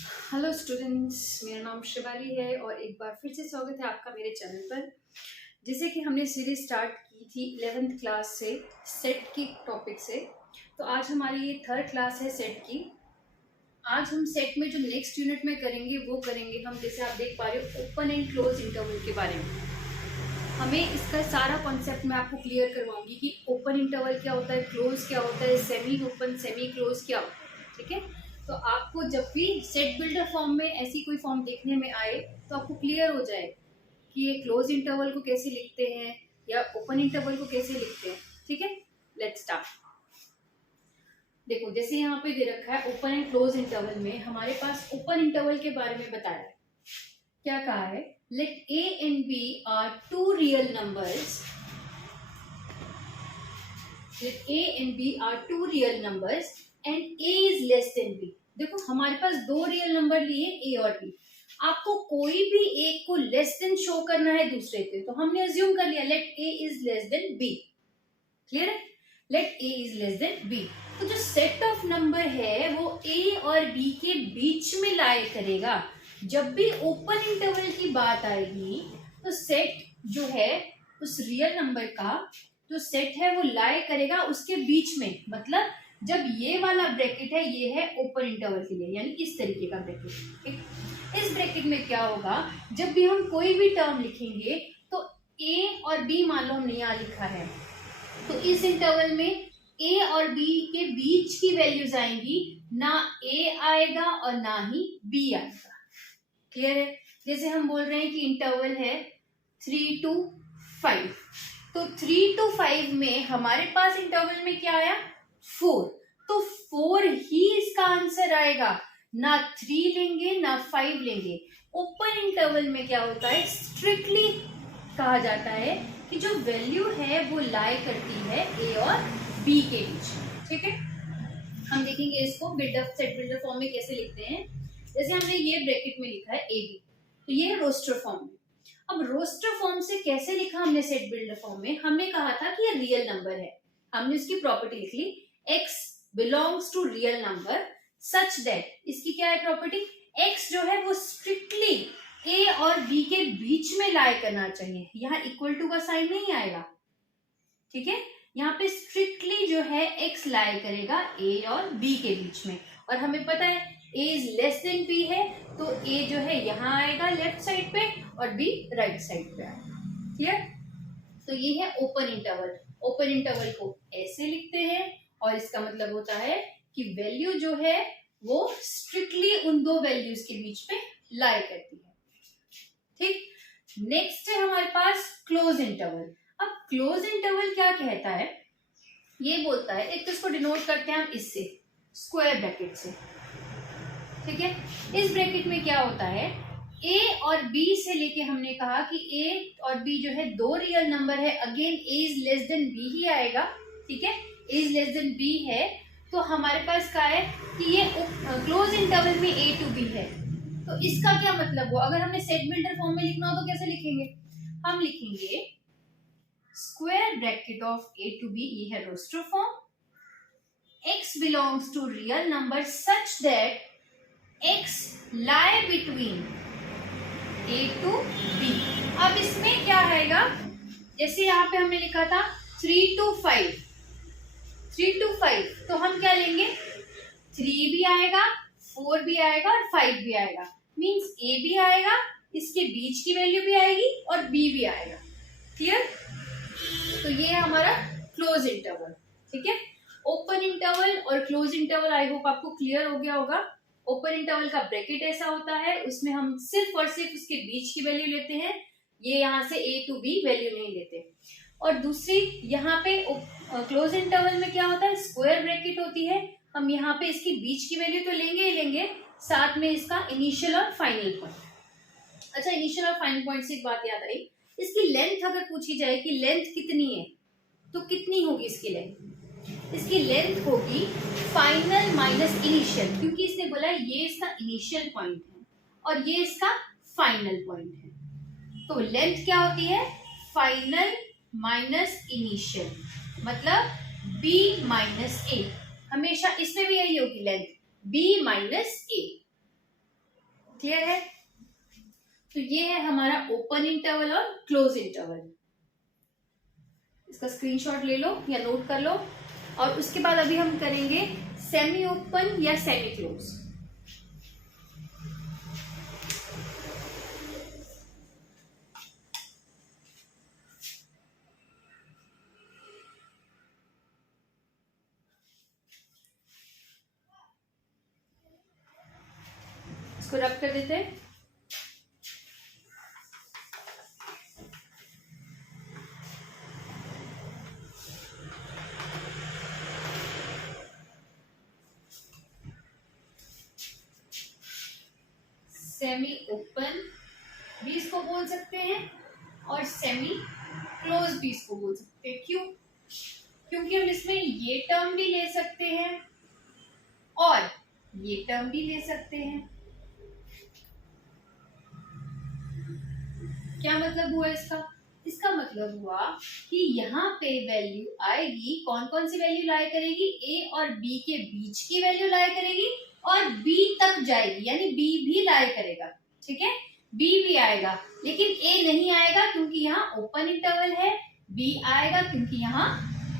Hello students, मेरा नाम शिवाली है और एक बार फिर से स्वागत है आपका मेरे चैनल पर। जैसे कि हमने सीरीज स्टार्ट की थी 11th क्लास से, सेट की टॉपिक से। तो आज हमारी ये थर्ड क्लास है सेट की। आज हम सेट में जो नेक्स्ट यूनिट में करेंगे वो करेंगे हम, जैसे आप देख पा रहे हो, ओपन एंड क्लोज इंटरवल के बारे में। हमें इसका सारा कॉन्सेप्ट मैं आपको क्लियर करवाऊंगी कि ओपन इंटरवल क्या होता है, क्लोज क्या होता है, सेमी ओपन सेमी क्लोज क्या होता है। ठीक है, तो आपको जब भी सेट बिल्डर फॉर्म में ऐसी कोई फॉर्म देखने में आए तो आपको क्लियर हो जाए कि ये क्लोज इंटरवल को कैसे लिखते हैं या ओपन इंटरवल को कैसे लिखते हैं। ठीक है, लेट्स स्टार्ट। देखो, जैसे यहाँ पे दे रखा है ओपन एंड क्लोज इंटरवल में हमारे पास ओपन इंटरवल के बारे में बताया है। क्या कहा है? Let a and b are two real numbers. Let a and b are two real numbers and a is less than b. देखो, हमारे पास दो रियल नंबर लिए a और b। आपको कोई भी एक को लेस देन शो करना है दूसरे पे, तो हमने अज्यूम कर लिया let a is less than b। Clear है? Let a is less than b। तो जो सेट ऑफ नंबर है वो a और b के बीच में लाए करेगा। जब भी ओपन इंटरवल की बात आएगी तो सेट जो है उस रियल नंबर का जो सेट है वो लाए करेगा उसके बीच में। मतलब जब ये वाला ब्रैकेट है ये है ओपन इंटरवल के लिए, यानी इस तरीके का ब्रैकेट। ठीक, इस ब्रैकेट में क्या होगा, जब भी हम कोई भी टर्म लिखेंगे तो a और b मान लो हमने यहाँ लिखा है, तो इस इंटरवल में a और b के बीच की वैल्यूज आएंगी, ना a आएगा और ना ही b आएगा। क्लियर है? जैसे हम बोल रहे हैं कि इंटरवल है 3 to 5, तो 3 to 5 में हमारे पास इंटरवल में क्या आया? 4, तो 4 ही इसका आंसर आएगा, ना 3 लेंगे ना 5 लेंगे। ओपन इंटरवल में क्या होता है, स्ट्रिक्टली कहा जाता है कि जो वैल्यू है वो लाई करती है a और b के बीच। ठीक है, हम देखेंगे इसको बिल्डअप सेट बिल्डर फॉर्म में कैसे लिखते हैं। जैसे हमने ये ब्रैकेट में लिखा है ए बी, तो ये है रोस्टर फॉर्म में। अब रोस्टर फॉर्म से कैसे लिखा हमने सेट बिल्डर फॉर्म में? हमने कहा था कि ये रियल नंबर है, हमने इसकी प्रॉपर्टी लिख ली x belongs to real number such that, इसकी क्या है प्रॉपर्टी, x जो है वो स्ट्रिक्टली a और b के बीच में लाई करना चाहिए। यहाँ इक्वल टू का साइन नहीं आएगा। ठीक है, यहाँ पे स्ट्रिक्टली जो है x लाई करेगा a और b के बीच में। और हमें पता है a is less then b है, तो a जो है यहाँ आएगा लेफ्ट साइड पे और b राइट साइड पे आएगा। क्लियर? तो ये है ओपन इंटरवल। ओपन इंटरवल को ऐसे लिखते हैं और इसका मतलब होता है कि वैल्यू जो है वो स्ट्रिक्टली उन दो वैल्यूज के बीच में लाई करती है। ठीक, नेक्स्ट है हमारे पास क्लोज इंटरवल। अब क्लोज इंटरवल क्या कहता है, ये बोलता है, एक तो इसको डिनोट करते हैं हम इससे, स्क्वायर ब्रैकेट से। ठीक है, इस ब्रैकेट में क्या होता है, a और b से लेके हमने कहा कि a और b जो है दो रियल नंबर है, again a is less then b ही आएगा। ठीक है, a is less then b है, तो हमारे पास क्या है कि ये क्लोज इंटरवल में a to b है। तो इसका क्या मतलब हुआ, अगर हमें सेट बिल्डर फॉर्म में लिखना हो तो कैसे लिखेंगे? हम लिखेंगे square bracket of a to b, ये है roster form, x belongs to real number such that x lie between a to b। अब इसमें क्या आएगा, जैसे यहाँ पे हमने लिखा था 3 to 5, 3 to 5, तो हम क्या लेंगे, 3 भी आएगा, 4 भी आएगा और 5 भी आएगा। मीन्स a भी आएगा, इसके बीच की वैल्यू भी आएगी और b भी आएगा। क्लियर? तो ये है हमारा क्लोज इंटरवल। ठीक है, ओपन इंटरवल और क्लोज इंटरवल आई होप आपको क्लियर हो गया होगा। ओपन इंटरवल का ब्रैकेट ऐसा होता है, उसमें हम सिर्फ और सिर्फ उसके बीच की वैल्यू लेते हैं, ये यहाँ से a to b वैल्यू नहीं लेते। और दूसरी यहाँ पे क्लोज इंटरवल में क्या होता है, स्क्वायर ब्रैकेट होती है, हम यहाँ पे इसकी बीच की वैल्यू तो लेंगे ही लेंगे, साथ में इसका इनिशियल और फाइनल पॉइंट। अच्छा, इनिशियल और फाइनल पॉइंट से एक बात याद आई, इसकी लेंथ अगर पूछी जाए कि लेंथ कितनी है तो कितनी होगी इसकी लेंथ? इसकी लेंथ होगी फाइनल माइनस इनिशियल, क्योंकि इसने बोला ये इसका इनिशियल पॉइंट है और ये इसका फाइनल पॉइंट है। तो लेंथ क्या होती है, फाइनल माइनस इनिशियल, मतलब b माइनस ए। हमेशा इसमें भी यही होगी लेंथ b माइनस ए। क्लियर है? तो ये है हमारा ओपन इंटरवल और क्लोज इंटरवल। इसका स्क्रीनशॉट ले लो या नोट कर लो। और उसके बाद अभी हम करेंगे सेमी ओपन या सेमी क्लोज। इसको रब कर देते हैं। सेमी ओपन भी इसको बोल सकते हैं और सेमी क्लोज भी इसको बोल सकते हैं। क्यों? क्योंकि हम इसमें ये टर्म भी ले सकते हैं और ये टर्म भी ले सकते हैं। क्या मतलब हुआ इसका? इसका मतलब हुआ कि यहाँ पे वैल्यू आएगी, कौन कौन सी वैल्यू लाई करेगी? ए और बी के बीच की वैल्यू लाई करेगी और बी तक जाएगी, यानी बी भी लाई करेगा। ठीक है, बी भी आएगा, लेकिन ए नहीं आएगा क्योंकि यहाँ ओपन इंटरवल है। बी आएगा क्योंकि यहाँ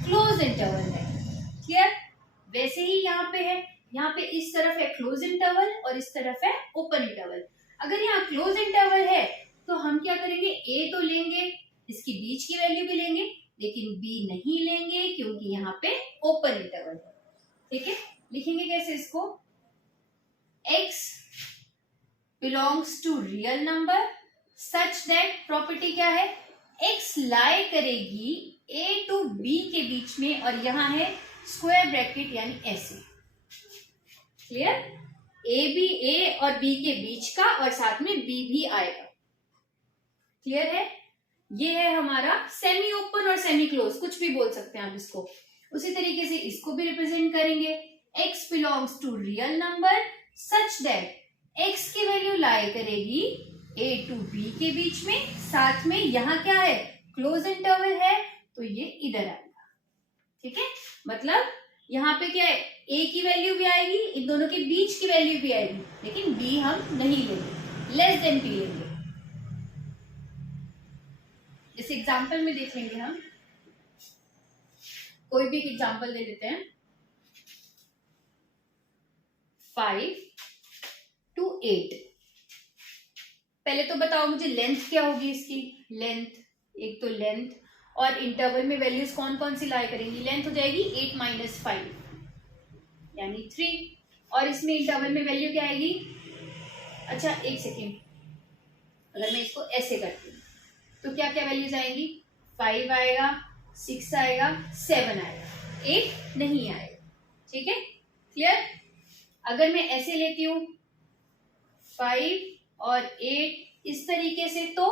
क्लोज इंटरवल है। क्लियर? वैसे ही यहाँ पे है, यहाँ पे इस तरफ है क्लोज इंटरवल और इस तरफ है ओपन इंटरवल। अगर यहाँ क्लोज इंटरवल है तो हम क्या करेंगे? ए तो लेंगे, इसकी बीच की वैल्यू भी लेंगे, लेकिन बी नहीं लेंगे क्योंकि यहाँ पे ओपन इंटरवल है। ठीक है, लिखेंगे कैसे इसको? x belongs to real number such that property क्या है? x लाई करेगी a to b के बीच में और यहाँ है स्क्वायर ब्रैकेट यानी ऐसे। क्लियर? a भी a और b के बीच का और साथ में b भी आएगा। क्लियर है? ये है हमारा सेमी ओपन और सेमी क्लोज, कुछ भी बोल सकते हैं आप इसको। उसी तरीके से इसको भी रिप्रेजेंट करेंगे। x belongs to real number such that x की वैल्यू लाई करेगी a to b के बीच में, साथ में यहाँ क्या है? क्लोज इंटरवल है, तो ये इधर आएगा। ठीक है, मतलब यहाँ पे क्या है? a की वैल्यू भी आएगी, इन दोनों के बीच की वैल्यू भी आएगी, लेकिन b हम नहीं लेंगे, लेस देन b लेंगे। इस एग्जाम्पल में देख लेंगे हम, कोई भी एग्जाम्पल दे देते हैं। 5 to 8। पहले तो बताओ मुझे लेंथ क्या होगी इसकी? लेंथ, एक तो लेंथ और इंटरवल में वैल्यूज कौन कौन सी लाई करेंगी? लेंथ हो जाएगी 8 - 5 यानी 3, और इसमें इंटरवल में वैल्यू क्या आएगी? अच्छा एक सेकेंड, अगर मैं इसको ऐसे करती हूँ तो क्या क्या वैल्यूज आएंगी? 5 आएगा, 6 आएगा, 7 आएगा, 8 नहीं आएगा। ठीक है, क्लियर? अगर मैं ऐसे लेती हूँ 5 और 8 इस तरीके से, तो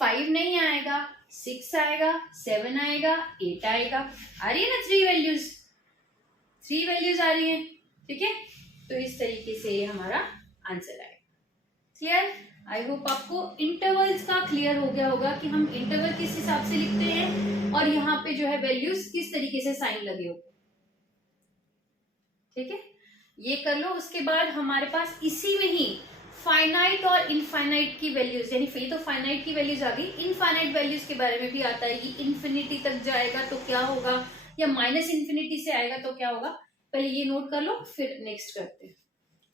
5 नहीं आएगा, 6 आएगा, 7 आएगा, 8 आएगा। आ रही है ना 3 वैल्यूज? 3 वैल्यूज आ रही है। ठीक है, तो इस तरीके से ये हमारा आंसर आएगा। क्लियर? आई होप आपको इंटरवल्स का क्लियर हो गया होगा कि हम इंटरवल किस हिसाब से लिखते हैं और यहाँ पे जो है वैल्यूज किस तरीके से साइन लगे हो। ठीक है, ये कर लो। उसके बाद हमारे पास इसी में ही फाइनाइट और इनफाइनाइट की वैल्यूज, यानी फिर तो फाइनाइट की वैल्यूज आ गई, इनफाइनाइट वैल्यूज के बारे में भी आता है कि इन्फिनिटी तक जाएगा तो क्या होगा, या माइनस इन्फिनिटी से आएगा तो क्या होगा। पहले ये नोट कर लो, फिर नेक्स्ट करते हैं,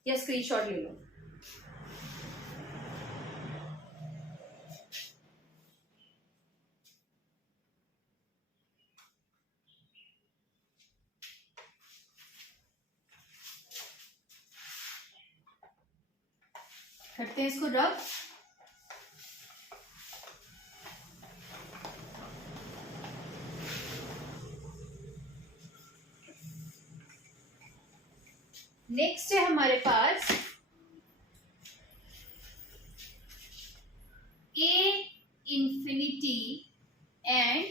या स्क्रीनशॉट ले लो। करते हैं इसको रब। नेक्स्ट है हमारे पास a infinity and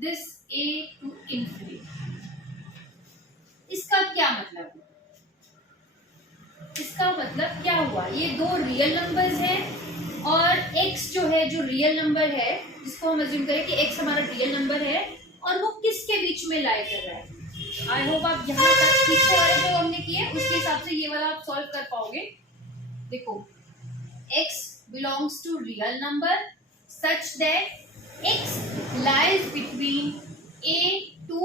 this a to infinity। इसका क्या मतलब है? इसका मतलब क्या हुआ? ये दो रियल नंबर्स हैं और x जो है, जो रियल नंबर है, जिसको हम अज्यूम करें कि x हमारा रियल नंबर है, और वो किसके बीच में लाई कर रहा है? आई होप आप यहाँ तक पीछे वाले जो हमने किए उसके हिसाब से ये वाला आप सॉल्व कर पाओगे। देखो x belongs to real number such that x lies between a to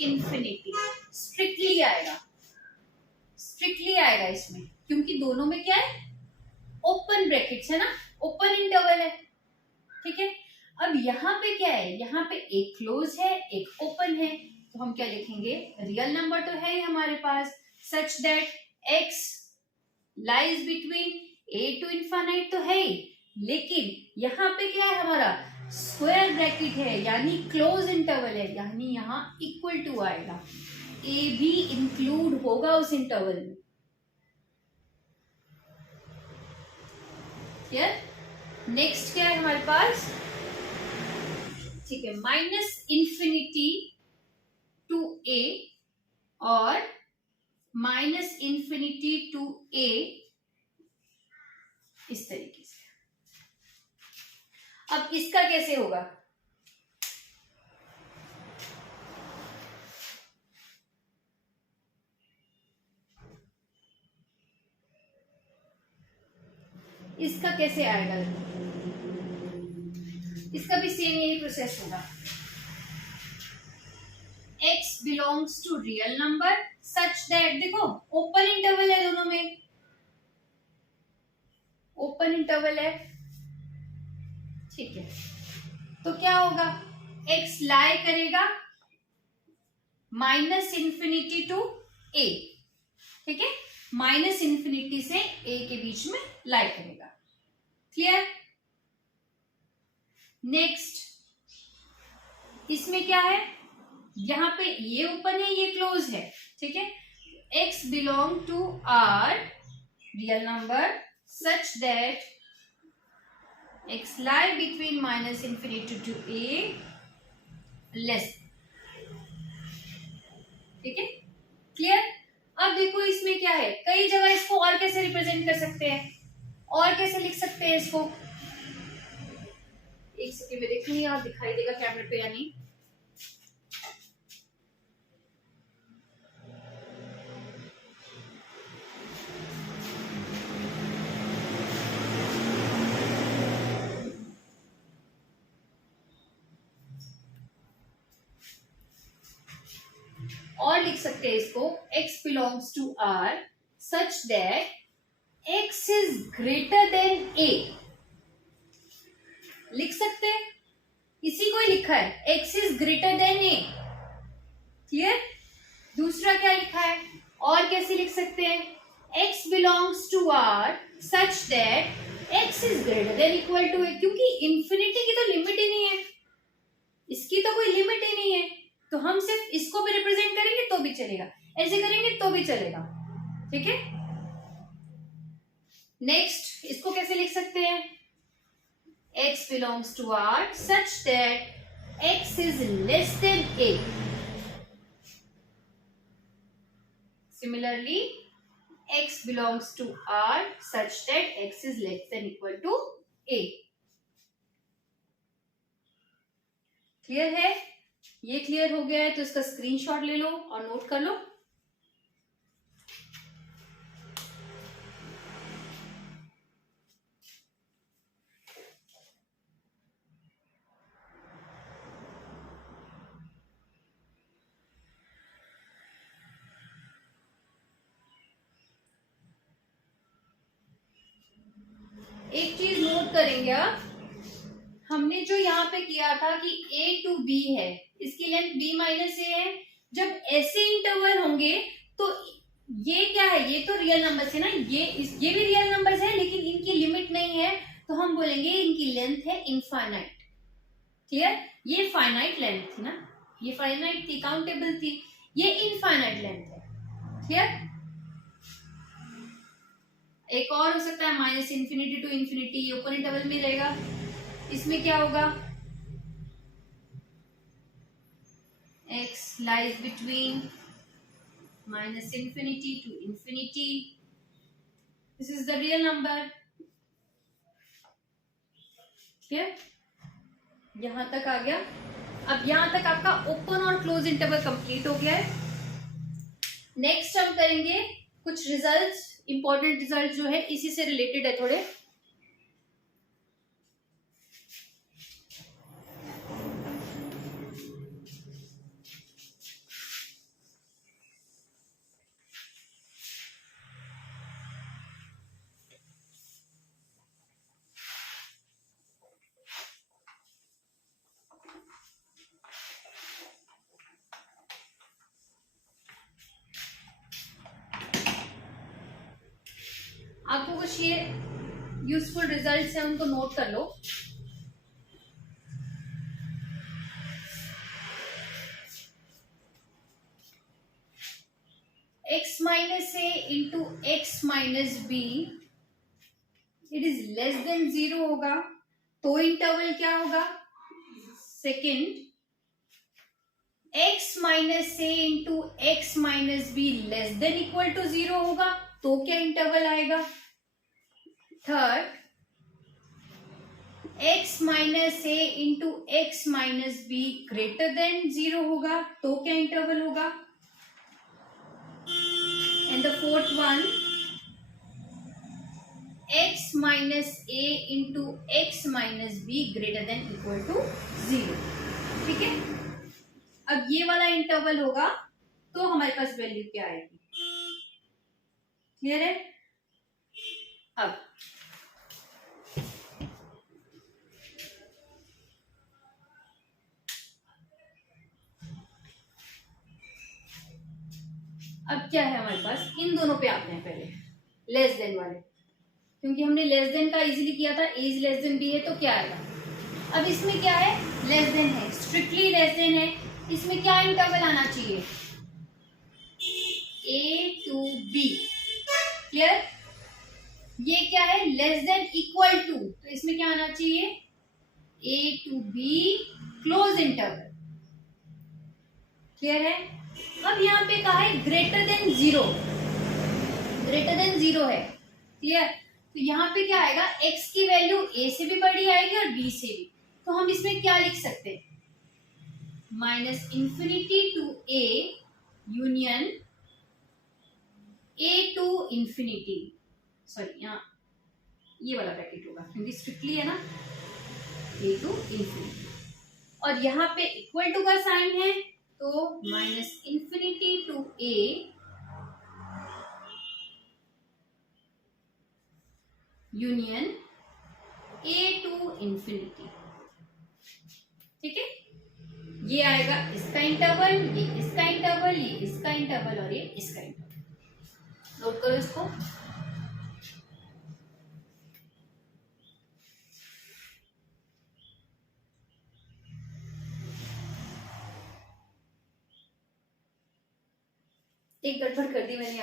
infinity। Strictly आएगा, स्ट्रिक्टली आएगा इसमें, क्योंकि दोनों में क्या है, ओपन ब्रैकेट्स है ना, ओपन इंटरवल है, ठीक है। अब यहाँ पे क्या है, यहाँ पे एक क्लोज है एक ओपन है, तो हम क्या लिखेंगे, रियल नंबर तो है ही हमारे पास, such that x lies between a to infinite तो है ही, लेकिन यहाँ पे क्या है हमारा, स्क्वायर ब्रैकेट है यानी क्लोज इंटरवल है, यानी यहाँ इक्वल टू आएगा, a भी इंक्लूड होगा उस इंटरवल में। क्लियर। नेक्स्ट क्या है हमारे पास, ठीक है, माइनस इंफिनिटी टू a और माइनस इंफिनिटी टू a, इस तरीके से। अब इसका कैसे होगा, इसका कैसे आएगा, इसका भी सेम यही प्रोसेस होगा। x belongs to real number such that, देखो ओपन इंटरवल है दोनों में, ओपन इंटरवल है, ठीक है, तो क्या होगा, x लाई करेगा माइनस इंफिनिटी टू a, ठीक है, माइनस इंफिनिटी से a के बीच में लाई करेगा। क्लियर। नेक्स्ट इसमें क्या है, यहाँ पे ये ओपन है ये क्लोज है, ठीक है, x belong to r real number such that x lie between minus infinity to a less, ठीक है। क्लियर। अब देखो इसमें क्या है, कई जगह इसको और कैसे रिप्रेजेंट कर सकते हैं, और कैसे लिख सकते हैं इसको, एक सेकेंड में देखूंगी आप दिखाई देगा कैमरे पे या नहीं। और लिख सकते हैं इसको, x belongs to r such that x is greater than a, लिख सकते हैं, इसी को ही लिखा है, x is greater than a। Clear. दूसरा क्या लिखा है, और कैसे लिख सकते हैं, x belongs to r such that x is greater than equal to a, क्योंकि इंफिनिटी की तो लिमिट ही नहीं है, इसकी तो कोई लिमिट ही नहीं है, तो हम सिर्फ इसको भी रिप्रेजेंट करेंगे तो भी चलेगा, ऐसे करेंगे तो भी चलेगा, ठीक है। नेक्स्ट इसको कैसे लिख सकते हैं, x belongs to r such that x is less than a। Similarly, x belongs to r such that x is less than equal to a। Clear है, ये क्लियर हो गया है तो इसका स्क्रीनशॉट ले लो और नोट कर लो। एक चीज नोट करेंगे आप, हमने जो यहाँ पे किया था कि a टू b है, इसकी लेंथ b माइनस ए है, जब ऐसे इंटरवल होंगे तो ये क्या है, ये तो रियल नंबर्स है ना, ये भी रियल नंबर्स है लेकिन इनकी लिमिट नहीं है, तो हम बोलेंगे इनकी लेंथ है इनफाइनाइट। क्लियर। ये फाइनाइट लेंथ थी ना, ये फाइनाइट थी, काउंटेबल थी, ये इनफाइनाइट लेंथ है। क्लियर। एक और हो सकता है माइनस इंफिनिटी टू इंफिनिटी, ये ओपन इंटरवल में रहेगा, इसमें क्या होगा, x lies between minus infinity to infinity, this is the real number। Clear. यहां तक आ गया। अब यहां तक आपका ओपन और क्लोज इंटरवल कंप्लीट हो गया है। नेक्स्ट हम करेंगे कुछ रिजल्ट्स, इंपॉर्टेंट रिजल्ट जो है इसी से रिलेटेड है थोड़े। आपको कुछ ये यूजफुल रिजल्ट्स हैं उनको नोट कर लो। x minus a into x minus b it is less than 0 होगा तो इंटरवल क्या होगा? Second, x minus a into x minus b less than equal to 0 होगा तो क्या इंटरवल आएगा? Third, x minus a into x minus b greater than 0 होगा तो क्या इंटरवल होगा? And the fourth one, x minus a into x minus b greater than equal to 0। ठीक है, अब ये वाला इंटरवल होगा तो हमारे पास वैल्यू क्या आएगी? क्लियर है? अब क्या है हमारे पास? इन दोनों पे आते हैं पहले, लेस देन वाले, क्योंकि हमने लेस देन का इजीली किया था। ए इज लेस देन बी है तो क्या आएगा? अब इसमें क्या है? लेस देन है, स्ट्रिक्टली लेस देन है। इसमें क्या इंटरवल आना चाहिए? A to B. क्लियर? ये क्या है? लेस देन इक्वल टू, तो इसमें क्या आना चाहिए? A to B close interval. Clear है? अब यहाँ पे कहा है ग्रेटर देन 0, ग्रेटर देन 0 है। क्लियर? तो यहाँ पे क्या आएगा? x की वैल्यू a से भी बड़ी आएगी और b से भी, तो हम इसमें क्या लिख सकते हैं? Minus infinity to a union a to infinity, sorry यहाँ ये वाला ब्रैकेट होगा क्योंकि स्ट्रिक्टली है ना, a टू इंफिनिटी, और यहाँ पे इक्वल टू का साइन है तो minus infinity to a union a to infinity. ठीक है, ये आएगा इसका इंटरवल, ये इसका इंटरवल, ये इसका इंटरवल और ये इसका इंटरवल। नोट करो इसको। एक गड़बड़ कर दी मैंने,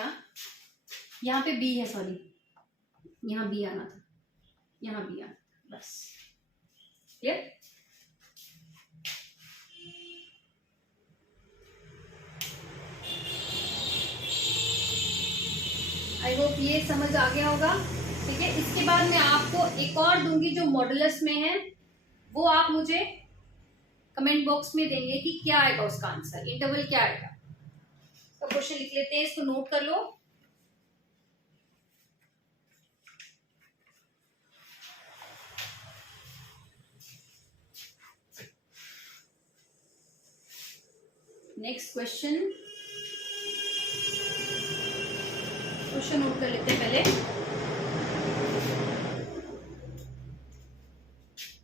यहाँ पे बी है, सॉरी यहाँ बी आना था, यहाँ बी आना था, बस। क्लियर? आई होप ये समझ आ गया होगा। ठीक है, इसके बाद मैं आपको एक और दूंगी जो मॉडुलस में है, वो आप मुझे कमेंट बॉक्स में देंगे कि क्या आएगा उसका आंसर, इंटरवल क्या आएगा। तो क्वेश्चन लिख लेते हैं, इसको नोट कर लो। नेक्स्ट क्वेश्चन नोट कर लेते हैं पहले।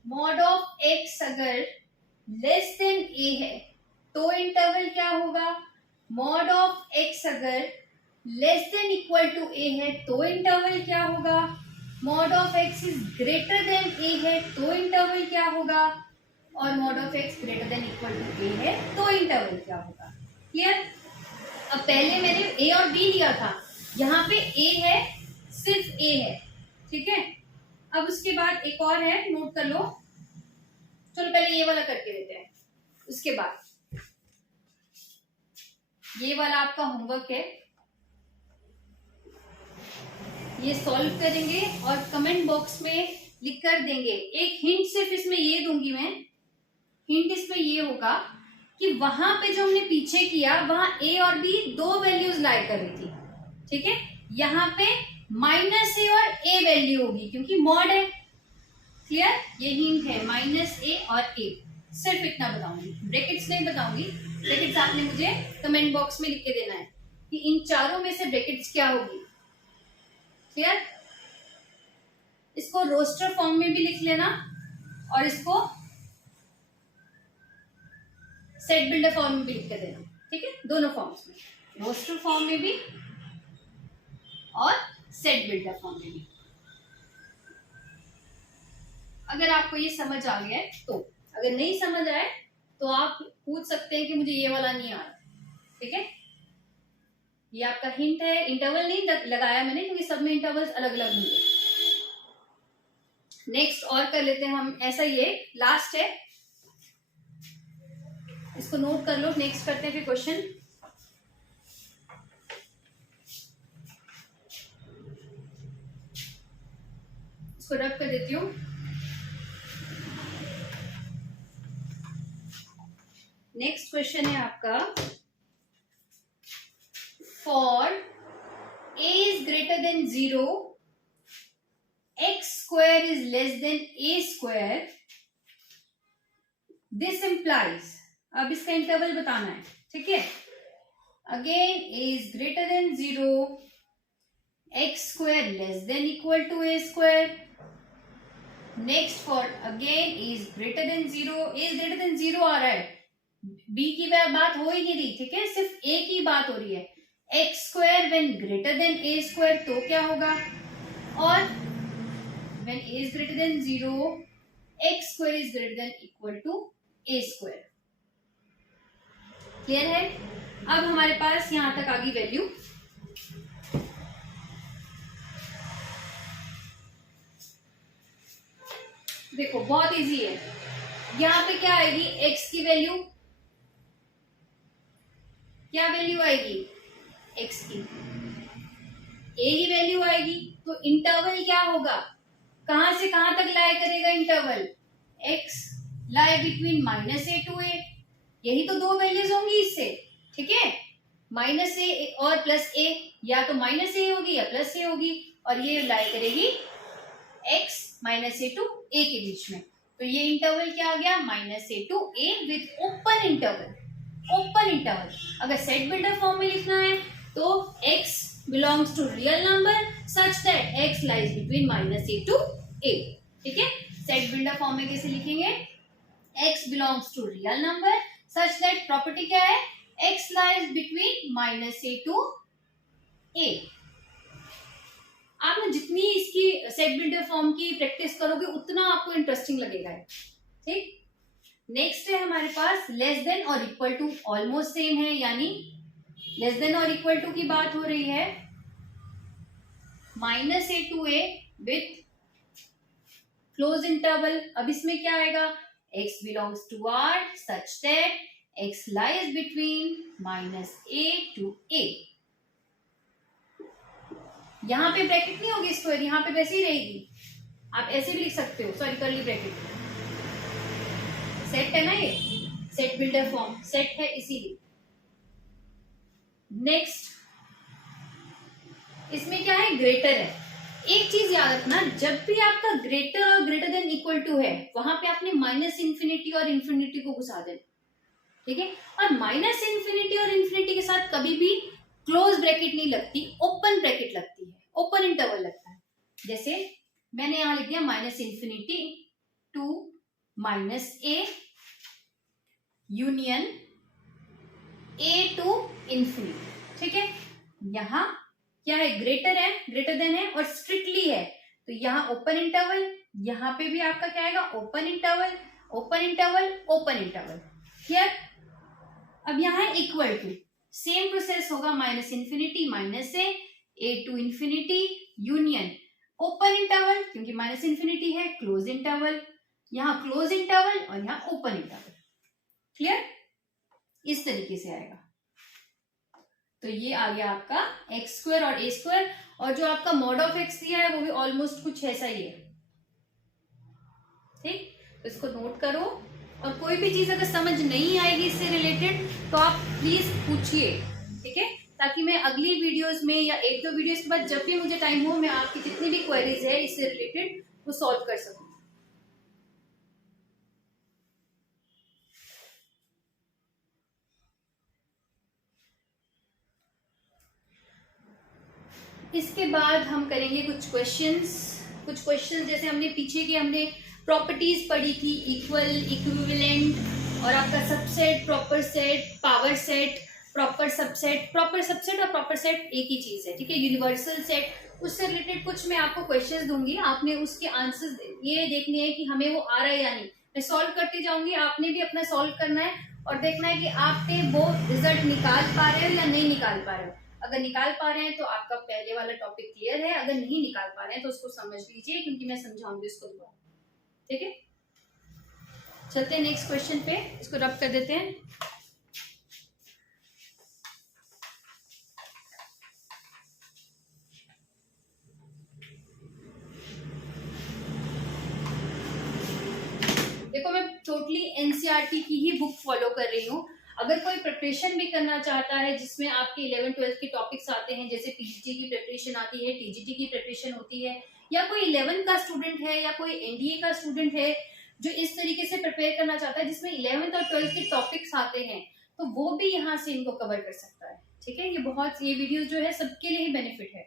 मॉड ऑफ एक्स अगर लेस देन ए है तो इंटरवल क्या होगा? मॉड ऑफ एक्स अगर less than equal to A है तो इंटरवल क्या होगा? Mod of X is greater than A है तो इंटरवल क्या होगा? और mod of X greater than equal to A है तो इंटरवल क्या होगा? क्लियर? अब पहले मैंने ए और बी लिया था, यहाँ पे ए है, सिर्फ ए है। ठीक है, अब उसके बाद एक और है, नोट कर लो। चलो पहले ये वाला करके देते हैं, उसके बाद ये वाला आपका होमवर्क है, ये सॉल्व करेंगे और कमेंट बॉक्स में लिख कर देंगे। एक हिंट सिर्फ इसमें ये दूंगी मैं, हिंट इसमें ये होगा कि वहां पे जो हमने पीछे किया वहां ए और बी दो वैल्यूज लाई कर रही थी, ठीक है। यहाँ पे माइनस ए और ए वैल्यू होगी क्योंकि मॉड है। क्लियर, ये हिंट है, माइनस ए और ए। सिर्फ इतना बताऊंगी, ब्रैकेट्स नहीं बताऊंगी। ब्रैकेट्स आपने मुझे कमेंट बॉक्स में लिख के देना है कि इन चारों में से ब्रैकेट्स क्या होगी। क्लियर, इसको रोस्टर फॉर्म में भी लिख लेना और इसको सेट बिल्डर फॉर्म में भी लिख के देना, ठीक है। दोनों फॉर्म्स में, रोस्टर फॉर्म में भी और सेट बिल्डर फॉर्म में भी। अगर आपको ये समझ आ गया है तो, अगर नहीं समझ आए तो आप पूछ सकते हैं कि मुझे ये वाला नहीं आ रहा, ठीक है। ये आपका हिंट है, इंटरवल नहीं लगाया मैंने क्योंकि सब में इंटरवल्स अलग अलग होंगे। नेक्स्ट और कर लेते हैं हम, ऐसा ये लास्ट है, इसको नोट कर लो। नेक्स्ट करते हैं फिर क्वेश्चन। इसको रब कर देती हूँ। नेक्स्ट क्वेश्चन है आपका, for a is greater than 0, x square is less than a square, this implies, अब इसका इंटरवल बताना है, ठीक है। Again a is greater than 0, x square less than equal to a square. Next for again a is greater than 0, a is greater than 0 आ रहा है, b की बात हो ही नहीं रही, ठीक है, सिर्फ a की बात हो रही है। x square when greater than a square तो क्या होगा, और when a is greater than 0 x square is greater than equal to a square. Clear है। अब हमारे पास यहां तक आ गई वैल्यू। देखो बहुत इजी है, यहां पे क्या आएगी, x की वैल्यू, क्या वैल्यू आएगी, x की a ही वैल्यू आएगी। तो इंटरवल क्या होगा, कहां से कहां तक लाई करेगा interval, x lie between minus A to A, यही तो दो वैल्यूज होंगी इससे, ठीक है। माइनस ए और प्लस ए, या तो माइनस ए होगी या प्लस ए होगी, और ये लाई करेगी x minus A to A के बीच में। तो ये इंटरवल क्या आ गया, minus A to A with open interval. Open interval अगर सेट बिल्डर फॉर्म में लिखना है तो x belongs to real number such that x lies between minus A to A, ठीक है। सेट बिल्डर फॉर्म में कैसे लिखेंगे, x belongs to real number such that property क्या है, x lies between minus A to A. आप ना जितनी इसकी सेट बिल्डर फॉर्म की प्रैक्टिस करोगे उतना आपको इंटरेस्टिंग लगेगा, ठीक। नेक्स्ट है हमारे पास लेस देन और इक्वल टू, ऑलमोस्ट सेम है, यानी लेस देन और इक्वल टू की बात हो रही है, minus A to A with close interval. अब इसमें क्या आएगा, x belongs to r such that x lies between minus A to A. यहां पे ब्रैकेट नहीं होगी स्क्वायर, यहां पे वैसे ही रहेगी, आप ऐसे भी लिख सकते हो, सॉरी कर्ली ब्रैकेट। सेट है ना, ये सेट बिल्डर फॉर्म सेट है इसीलिए। नेक्स्ट इसमें क्या है, ग्रेटर है। एक चीज याद रखना, जब भी आपका ग्रेटर और ग्रेटर देन इक्वल टू है वहां पे आपने माइनस इंफिनिटी और इंफिनिटी को घुसा देना, ठीक है। और माइनस इंफिनिटी और इंफिनिटी के साथ कभी भी क्लोज ब्रैकेट नहीं लगती, ओपन ब्रैकेट लगती है, ओपन इंटरवल लगता है। जैसे मैंने यहां लिख दिया minus infinity to minus a union a to infinity, ठीक है। यहां क्या है, ग्रेटर है, ग्रेटर देन है और स्ट्रिक्टली है, तो यहाँ ओपन इंटरवल, यहां पे भी आपका क्या आएगा, open interval, open interval, open interval. Clear. अब यहाँ इक्वल टू, सेम प्रोसेस होगा, minus infinity minus A to infinity union open interval, क्योंकि माइनस इंफिनिटी है, क्लोज इंटरवल, यहाँ क्लोज इंटरवल और यहाँ ओपन इंटरवल। क्लियर, इस तरीके से आएगा। तो ये आ गया आपका एक्स स्क्वायर और ए स्क्वायर, और जो आपका मॉड ऑफ एक्स दिया है वो भी ऑलमोस्ट कुछ ऐसा ही है, ठीक। तो इसको नोट करो, और कोई भी चीज अगर समझ नहीं आएगी इससे रिलेटेड तो आप प्लीज पूछिए, ठीक है, ताकि मैं अगली वीडियोस में या एक दो वीडियोस के बाद जब भी मुझे टाइम हो मैं आपकी जितनी भी क्वेरीज है इससे रिलेटेड वो सॉल्व कर सकूं। इसके बाद हम करेंगे कुछ क्वेश्चंस जैसे हमने पीछे की हमने प्रॉपर्टीज पढ़ी थी, इक्वल, इक्विवेलेंट और आपका subset, proper set, power set, proper subset और प्रॉपर सेट एक ही चीज है, ठीक है, यूनिवर्सल सेट। उससे रिलेटेड कुछ मैं आपको क्वेश्चंस दूंगी, आपने उसके आंसर्स ये देखने हैं कि हमें वो आ रहा है या नहीं। मैं सॉल्व करती जाऊंगी, आपने भी अपना सॉल्व करना है और देखना है कि आपने वो रिजल्ट निकाल पा रहे हो या नहीं निकाल पा रहे हो। अगर निकाल पा रहे हैं तो आपका पहले वाला टॉपिक क्लियर है, अगर नहीं निकाल पा रहे हैं तो उसको समझ लीजिए क्योंकि मैं समझाऊंगी उसको दोबारा, ठीक है। चलते हैं नेक्स्ट क्वेश्चन पे, इसको रब कर देते हैं। देखो मैं टोटली एनसीईआरटी की ही बुक फॉलो कर रही हूँ। अगर कोई प्रिपरेशन भी करना चाहता है जिसमें आपके 11th-12th के टॉपिक्स आते हैं, जैसे पीजीटी की प्रिपरेशन आती है, टीजीटी की प्रिपरेशन होती है, या कोई 11th का स्टूडेंट है या कोई एनडीए का स्टूडेंट है जो इस तरीके से प्रिपेयर करना चाहता है जिसमें 11th और 12th के टॉपिक्स आते हैं, तो वो भी यहाँ से इनको कवर कर सकता है, ठीक है। ये वीडियो जो है सबके लिए ही बेनिफिट है।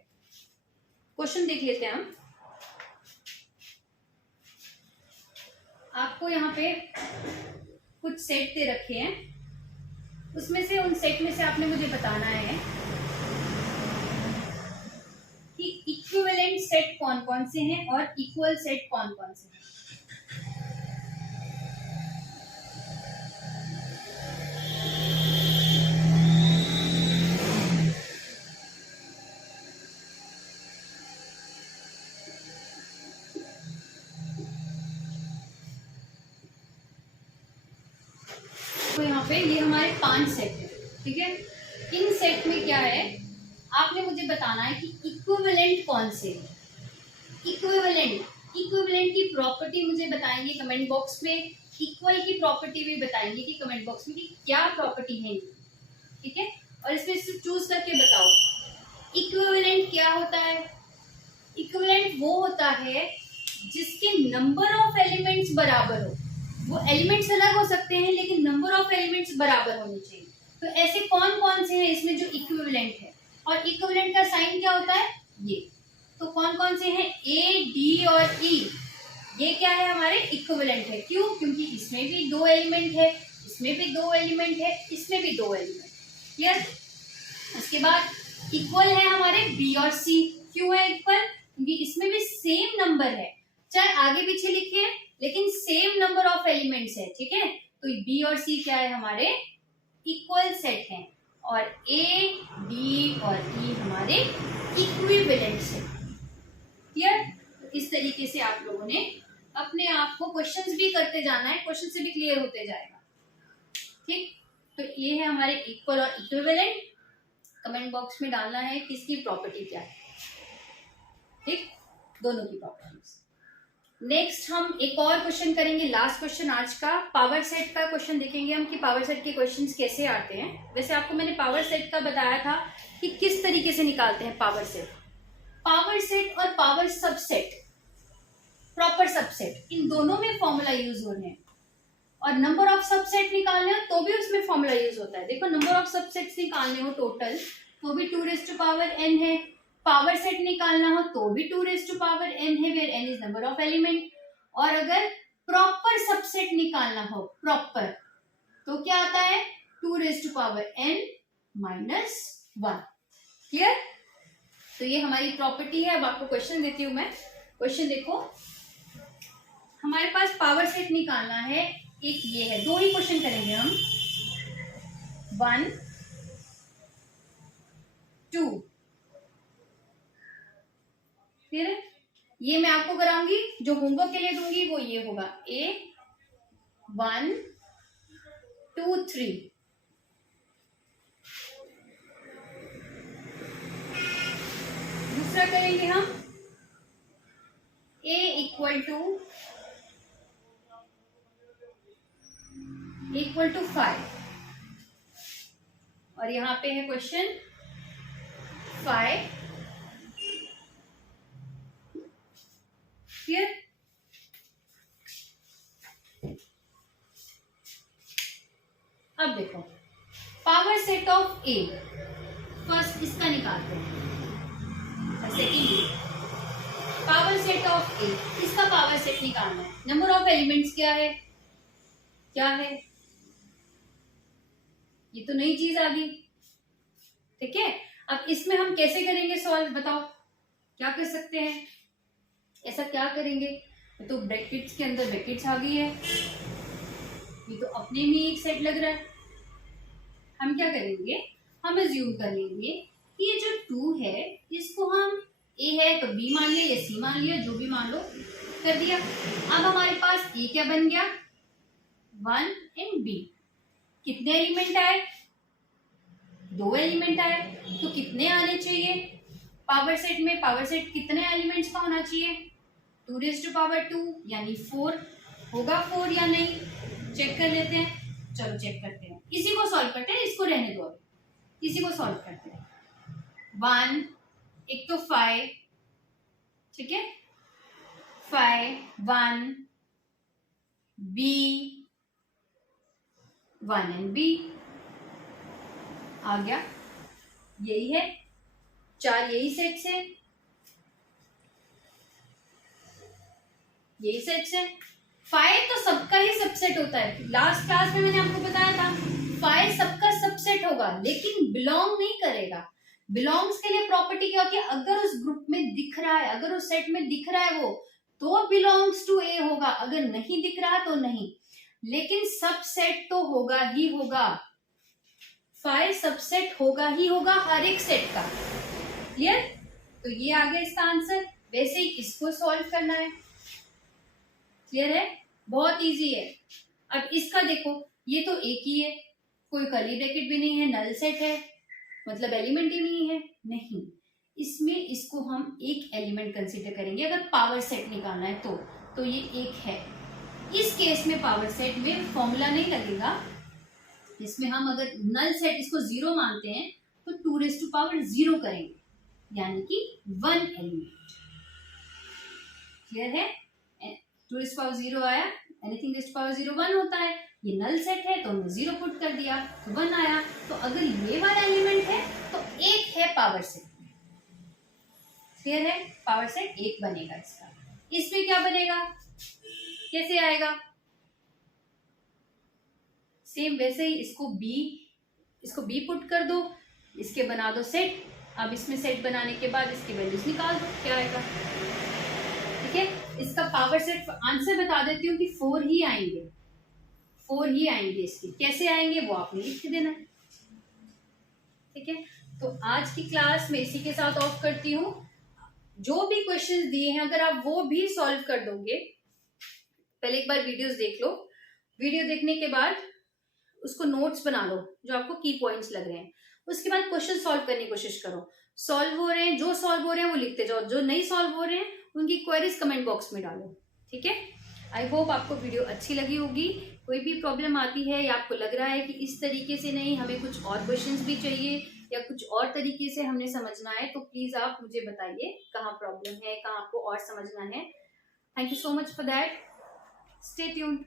क्वेश्चन देख लेते हैं हम। आपको यहाँ पे कुछ सेट दे रखे हैं, उसमें से उन सेट में से आपने मुझे बताना है कि इक्विवेलेंट सेट कौन कौन से हैं और इक्वल सेट कौन कौन से हैं। तो यहाँ पे ये हमारे 5 सेट है, ठीक है। इन सेट में क्या है, आपने मुझे बताना है कि इक्विवेलेंट कौन से है। इक्विवेलेंट की प्रॉपर्टी मुझे बताएंगे कमेंट बॉक्स में, इक्वल की प्रॉपर्टी भी बताएंगे कि कमेंट बॉक्स में कि क्या प्रॉपर्टी है, ठीक है। और इसमें से चूज करके बताओ इक्विवेलेंट क्या होता है। इक्विवेलेंट वो होता है जिसके नंबर ऑफ एलिमेंट्स बराबर हो। वो एलिमेंट्स अलग हो सकते हैं लेकिन नंबर ऑफ एलिमेंट्स बराबर होने चाहिए। तो ऐसे कौन कौन से हैं इसमें जो इक्विवेलेंट है, और इक्विवेलेंट का साइन क्या होता है, ये। तो कौन कौन से हैं, ए, डी और ई, ये क्या है हमारे इक्विवेलेंट है। क्यों, क्योंकि इसमें भी 2 एलिमेंट है, इसमें भी 2 एलिमेंट है, इसमें भी 2 एलिमेंट, क्लियर। उसके बाद इक्वल है हमारे बी और सी। क्यों है इक्वल, क्योंकि इसमें भी सेम नंबर है, चाहे आगे पीछे लिखे हैं लेकिन सेम नंबर ऑफ एलिमेंट्स है, ठीक है। तो बी और सी क्या है हमारे इक्वल सेट हैं, और ए, डी और ई हमारे इक्विवेलेंट सेट, क्लियर। तो इस तरीके से आप लोगों ने अपने आप को क्वेश्चंस भी करते जाना है, क्वेश्चन से भी क्लियर होते जाएगा, ठीक। तो ये है हमारे इक्वल और इक्विवेलेंट। कमेंट बॉक्स में डालना है किसकी प्रॉपर्टी क्या है, ठीक, दोनों की प्रॉपर्टीज। नेक्स्ट हम एक और क्वेश्चन करेंगे, लास्ट क्वेश्चन आज का, पावर सेट का क्वेश्चन देखेंगे हम कि पावर सेट के क्वेश्चंस कैसे आते हैं। वैसे आपको मैंने पावर सेट का बताया था कि किस तरीके से निकालते हैं पावर सेट और पावर सबसेट, प्रॉपर सबसेट, इन दोनों में फॉर्मूला यूज होने हैं। और नंबर ऑफ सबसेट निकालने हो तो भी उसमें फॉर्मूला यूज होता है। देखो नंबर ऑफ सबसेट्स निकालने हो टोटल तो भी 2n है, पावर सेट निकालना हो तो भी 2n है, where n is number of element. और अगर प्रॉपर सबसेट निकालना हो, प्रॉपर, तो क्या आता है 2n - 1, क्लियर। तो ये हमारी प्रॉपर्टी है। अब आपको क्वेश्चन देती हूं मैं, क्वेश्चन देखो, हमारे पास पावर सेट निकालना है, एक ये है, 2 ही क्वेश्चन करेंगे हम, 1 2, फिर ये मैं आपको कराऊंगी, जो होमवर्क के लिए दूंगी वो ये होगा, A 1 2 3। दूसरा करेंगे हम A = इक्वल टू 5 और यहाँ पे है क्वेश्चन 5 क्लियर। अब देखो power set of A, first इसका निकालते हैं, सेकेंड पावर सेट ऑफ ए, इसका पावर सेट निकालना है। नंबर ऑफ एलिमेंट्स क्या है, क्या है, ये तो नई चीज आ गई, ठीक है। अब इसमें हम कैसे करेंगे सॉल्व, बताओ क्या कर सकते हैं, ऐसा क्या करेंगे, तो ब्रैकेट्स के अंदर ब्रैकेट्स आ गई है, ये तो अपने में एक सेट लग रहा है। हम क्या करेंगे, हम अज्यूम कर लेंगे कि ये जो 2 है इसको हम ए है तो बी मान लिया या सी मान लिया, जो भी मान लो कर दिया। अब हमारे पास ए क्या बन गया 1 एंड बी, कितने एलिमेंट आए, 2 एलिमेंट आए, तो कितने आने चाहिए पावर सेट में, पावर सेट कितने एलिमेंट्स का होना चाहिए 2 raised to power 2 यानी 4, होगा 4 या नहीं, चेक कर लेते हैं। चलो चेक करते हैं, इसी को सॉल्व करते हैं, इसको रहने दो, अभी इसी को सॉल्व करते हैं। 1 एक तो 5, ठीक है, 5 1 बी 1 एंड बी आ गया, यही है 4, यही सेट्स है, यही सेट्स है। 5 तो सबका ही सबसेट होता है, लास्ट क्लास में मैंने आपको बताया था 5 सबका सबसेट होगा लेकिन बिलोंग नहीं करेगा। बिलोंग्स के लिए प्रॉपर्टी क्या होती है, अगर उस ग्रुप में दिख रहा है, अगर उस सेट में दिख रहा है वो तो बिलोंग्स टू ए होगा, अगर नहीं दिख रहा तो नहीं, लेकिन सबसेट तो होगा ही होगा, 5 सबसेट होगा ही होगा हर एक सेट का, क्लियर। तो ये आ गया इसका आंसर, वैसे ही इसको सॉल्व करना है, क्लियर है, बहुत इजी है। अब इसका देखो, ये तो एक ही है, कोई कर्ली ब्रैकेट भी नहीं है, नल सेट है, मतलब एलिमेंट ही नहीं है, नहीं, इसमें इसको हम एक एलिमेंट कंसीडर करेंगे अगर पावर सेट निकालना है तो ये एक है। इस केस में पावर सेट में फॉर्मूला नहीं लगेगा, इसमें हम अगर नल सेट इसको 0 मानते हैं तो 2 raised to power 0 करेंगे, यानी कि 1 एलिमेंट, क्लियर है। 2 raised to power 0 आया, एनीथिंग raised to power 0 1 होता है, ये नल सेट है तो हमने 0 पुट कर दिया तो 1 आया, तो अगर ये वाला एलिमेंट है तो एक है पावर सेट, क्लियर है, पावर सेट एक बनेगा इसका। इसमें क्या बनेगा, कैसे आएगा, सेम वैसे ही इसको बी पुट कर दो, इसके बना दो सेट। अब इसमें सेट बनाने के बाद इसकी वैल्यूज निकाल दो, क्या आएगा, ठीक है। इसका पावर सेट आंसर बता देती हूँ कि 4 ही आएंगे, 4 ही आएंगे, इसके कैसे आएंगे वो आपने लिख देना, ठीक है। तो आज की क्लास में इसी के साथ ऑफ करती हूँ। जो भी क्वेश्चंस दिए हैं अगर आप वो भी सॉल्व कर दोगे, पहले एक बार वीडियोस देख लो, वीडियो देखने के बाद उसको नोट्स बना लो जो आपको की पॉइंट्स लग रहे हैं, उसके बाद क्वेश्चन सॉल्व करने की कोशिश करो, सॉल्व हो रहे हैं, जो सॉल्व हो रहे हैं वो लिखते जाओ, जो नहीं सॉल्व हो रहे हैं उनकी क्वेरीज कमेंट बॉक्स में डालो, ठीक है। आई होप आपको वीडियो अच्छी लगी होगी। कोई भी प्रॉब्लम आती है या आपको लग रहा है कि इस तरीके से नहीं, हमें कुछ और क्वेश्चंस भी चाहिए या कुछ और तरीके से हमने समझना है, तो प्लीज आप मुझे बताइए कहाँ प्रॉब्लम है, कहाँ आपको और समझना है। Thank you so much for that, stay tuned.